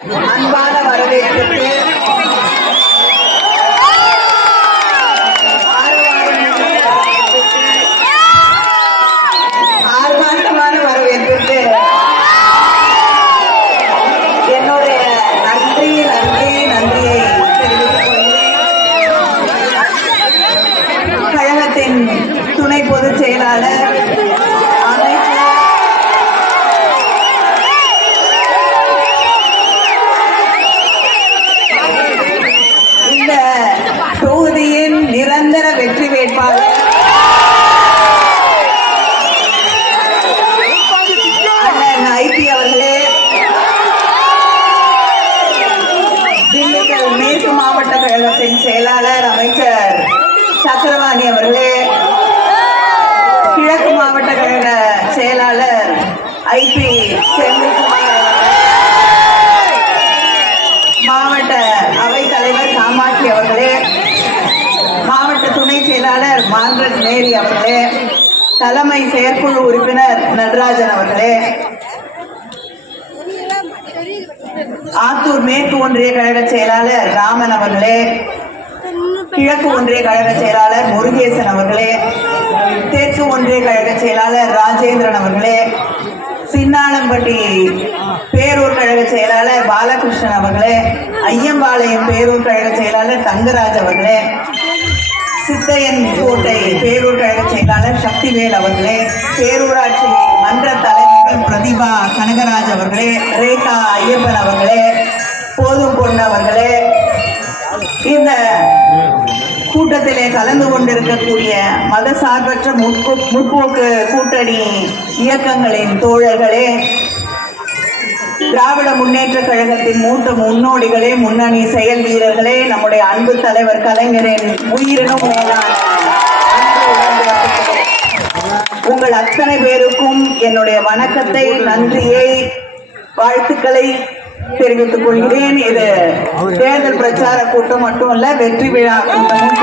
அன்பான வரவேற்புக்கு ஆர்ப்பாட்டமான வரவேற்புக்கு என்னுடைய நன்றியை தெரிவித்துக் கொள்கிறேன். கழகத்தின் துணை பொதுச் செயலாளர் தொகுதியின் நிரந்தர வெற்றி வேட்பாளர் அண்ணன் ஐபி அவர்களே, திண்டுக்கல் மேற்கு மாவட்ட கழகத்தின் செயலாளர் அமைச்சர் சக்கரவாணி அவர்களே, கிழக்கு மாவட்ட கழக செயலாளர் ஐபி செந்தில்குமார், மாவட்ட அவைத் தலைவர் காமாட்சி அவர்களே, மாவட்ட துணை செயலாளர் மார்கரெட் மேரி அவர்களே, தலைமை செயற்குழு உறுப்பினர் நடராஜன் அவர்களே, ஆத்தூர் மேற்கு ஒன்றிய கழக செயலாளர் ராமன் அவர்களே, கிழக்கு ஒன்றிய கழக செயலாளர் முருகேசன் அவர்களே, தெற்கு ஒன்றிய கழக செயலாளர் ராஜேந்திரன் அவர்களே, சின்னாளம்பட்டி பேரூர் கழக செயலாளர் பாலகிருஷ்ணன் அவர்களே, ஐயம்பாளையம் பேரூர் கழக செயலாளர் தங்கராஜ் அவர்களே, சித்தையன் கோட்டை பேரூர் கழக செயலாளர் சக்திவேல் அவர்களே, பேரூராட்சி மன்ற தலைவர் பிரதிபா கனகராஜ் அவர்களே, ரேகா ஐயப்பன் அவர்களே, போதும் பொண்ணு அவர்களே, இந்த கூட்டத்திலே கலந்து கொண்டிருக்கக்கூடிய மதசார்பற்ற முற்போக்கு கூட்டணி இயக்கங்களின் தோழர்களே, திராவிட முன்னேற்ற கழகத்தின் மூத்த முன்னோடிகளே, முன்னணி செயல் வீரர்களே, நம்முடைய அன்பு தலைவர் கலைஞரின் உயிரினும் மேலான உங்கள் அத்தனை பேருக்கும் என்னுடைய வணக்கத்தை, நன்றியை, வாழ்த்துக்களை தெரிவித்துக் கொள்கிறேன். இது தேர்தல் பிரச்சார கூட்டம் மட்டுமல்ல, வெற்றி விழா கூட்டமும்.